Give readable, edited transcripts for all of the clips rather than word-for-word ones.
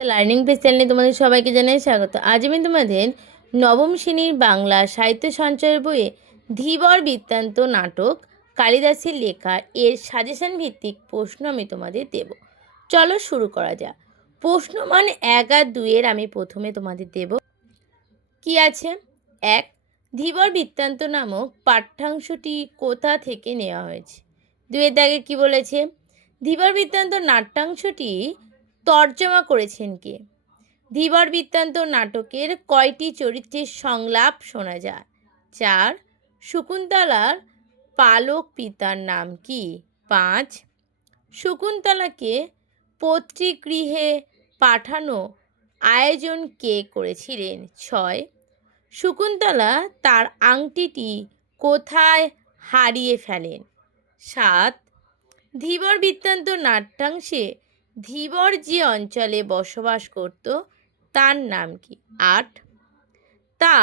Learning page চ্যানেলে তোমাদের সবাইকে জানাই স্বাগত। আজ আমি তোমাদের নবম শ্রেণীর বাংলা সাহিত্য সঞ্চয়ের বইয়ে ধীবর বৃত্তান্ত নাটক কালিদাসের লেখা এর সাজেশন ভিত্তিক প্রশ্ন আমি তোমাদের দেব। চলো শুরু করা যাক। প্রশ্ন মান 1 আর 2 এর আমি প্রথমে তোমাদের দেব। কি আছে? 1, ধীবর বৃত্তান্ত নামক পাঠ্যাংশটি কোথা থেকে নেওয়া হয়েছে? 2 এর দাগে কি বলেছে? ধীবর বৃত্তান্ত নাট্যাংশটি তর্জমা করেছেন কে? ধীবর বৃত্তান্ত নাটকের কয়টি চরিত্রের সংলাপ শোনা যায়? 4, শকুন্তলার পালক পিতার নাম কি? 5, শকুন্তলাকে পৈতৃগৃহে পাঠানো আয়োজন কে করেছিলেন? 6, শকুন্তলা তার আংটিটি কোথায় হারিয়ে ফেলেন? 7, ধীবর বৃত্তান্ত নাট্যাংশে ধীবর যে অঞ্চলে বসবাস করত তার নাম কি? 8, তা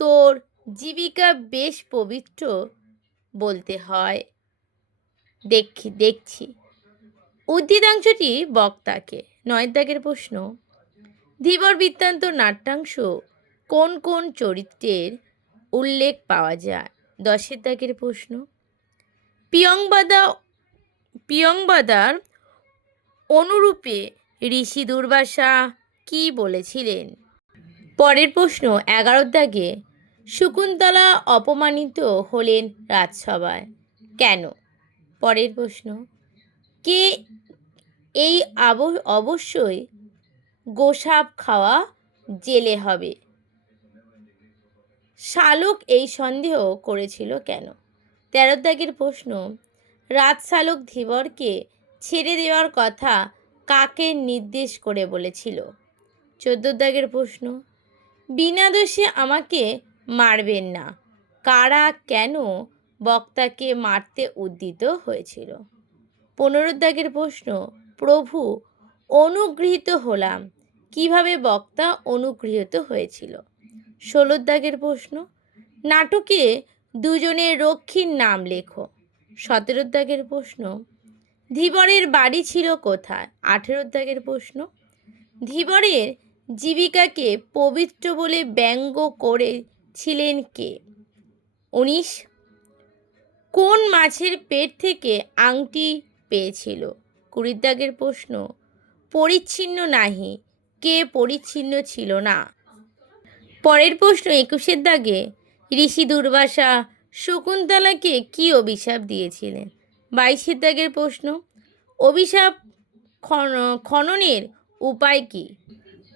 তোর জীবিকা বেশ পবিত্র বলতে হয়। দেখছি উদ্ধৃতাংশটি বক্তাকে। 9 দাগের প্রশ্ন, ধীবর বৃত্তান্ত নাট্যাংশ কোন কোন চরিত্রের উল্লেখ পাওয়া যায়? 10 দাগের প্রশ্ন, পিয়ংবদার অনুরূপে ঋষি দুর্বাসা কি বলেছিলেন? পরের প্রশ্ন 11 দাগে, শকুন্তলা অপমানিত হলেন রাজসভায় কেন? পরের প্রশ্ন, কে এই অবশ্যই গোসাপ খাওয়া জেলে হবে? শালক এই সন্দেহ করেছিল কেন? 13 দাগের প্রশ্ন, রাজশালক ধীবরকে ছেড়ে দেওয়ার কথা কাকে নির্দেশ করে বলেছিল? 14 দাগের প্রশ্ন, বিনা দোষে আমাকে মারবেন না, কারা কেন বক্তাকে মারতে উদ্যত হয়েছিল? 15 দাগের প্রশ্ন, প্রভু অনুগৃহীত হলাম, কিভাবে বক্তা অনুগৃহীত হয়েছিল? 16 দাগের প্রশ্ন, নাটকে দুজনের রক্ষীর নাম লেখো। 17 দাগের প্রশ্ন, ধীবরের বাড়ি ছিল কোথায়? 18 দাগের প্রশ্ন, ধীবরের জীবিকাকে পবিত্র বলে ব্যঙ্গ করেছিলেন কে? 19, কোন মাছের পেট থেকে আংটি পেয়েছিল? 20 দাগের প্রশ্ন, পরিচ্ছিন্ন নাহি, কে পরিচ্ছিন্ন ছিল না? পরের প্রশ্ন 21 দাগে, ঋষি দুর্বাসা শকুন্তলাকে কি অভিশাপ দিয়েছিলেন? 22 দাগের প্রশ্ন, অভিশাপ খননের উপায় কি?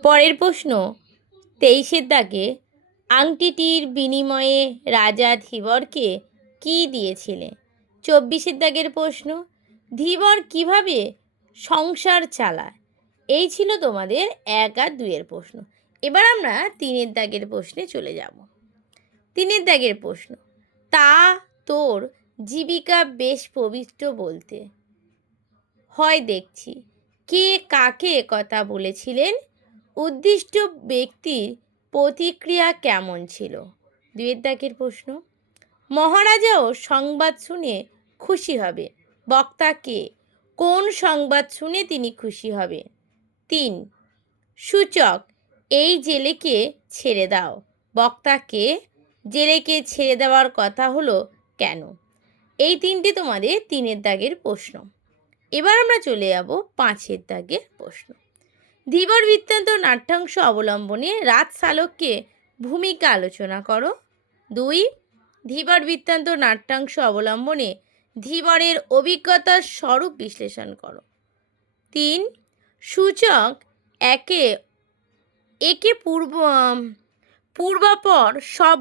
পরের প্রশ্ন 23 দাগে, আংটিটির বিনিময়ে রাজা ধীবরকে কি দিয়েছিলেন? 24 দাগের প্রশ্ন, ধীবর কিভাবে সংসার চালায়? এই ছিল তোমাদের 1 আর 2 এর প্রশ্ন। এবার আমরা 3 দাগের প্রশ্নে চলে যাব। 3 দাগের প্রশ্ন, তা তোর জীবিকা বেশ পবিত্র বলতে হয় দেখছি, কে কাকে কথা বলেছিলেন? উদ্দিষ্ট ব্যক্তির প্রতিক্রিয়া কেমন ছিল? 2 দাগের প্রশ্ন, মহারাজাও সংবাদ শুনে খুশি হবে, বক্তা কে? কোন সংবাদ শুনে তিনি খুশি হবে? 3, সূচক এই জেলেকে ছেড়ে দাও, বক্তা কে? জেলেকে ছেড়ে দেওয়ার কথা হলো কেন? এই 3টি তোমাদের 3 দাগের প্রশ্ন। এবার আমরা চলে যাব 5 দাগের প্রশ্ন। ধীবর বৃত্তান্ত নাট্যাংশ অবলম্বনে রাজশালককে ভূমিকা আলোচনা করো। 2, ধীবর বৃত্তান্ত নাট্যাংশ অবলম্বনে ধীবরের অভিজ্ঞতার স্বরূপ বিশ্লেষণ করো। 3, সূচক একে পূর্বাপর সব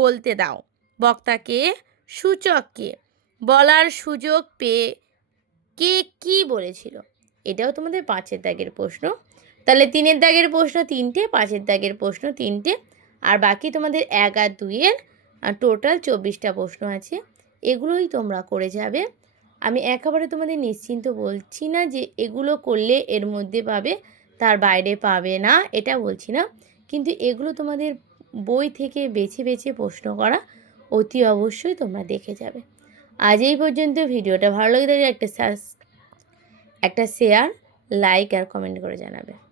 বলতে দাও, বক্তাকে? সূচককে বলার সুযোগ পেয়ে কে কি বলেছিল? এটাও তোমাদের 5 দাগের প্রশ্ন। তাহলে 3 দাগের প্রশ্ন 3টে, 5 দাগের প্রশ্ন 3টে, আর বাকি তোমাদের 1 আর 2 এর টোটাল 24টা প্রশ্ন আছে। এগুলোই তোমরা করে যাবে। আমি একেবারে তোমাদের নিশ্চিন্ত বলছি না যে এগুলো করলে এর মধ্যে পাবে, তার বাইরে পাবে না, এটা বলছি না, কিন্তু এগুলো তোমাদের বই থেকে বেছে বেছে প্রশ্ন করা, অতি অবশ্যই তোমরা দেখে যাবে। আজ এই পর্যন্ত। ভিডিওটা ভালো লাগে থাকলে একটা শেয়ার, লাইক আর কমেন্ট করে জানাবে।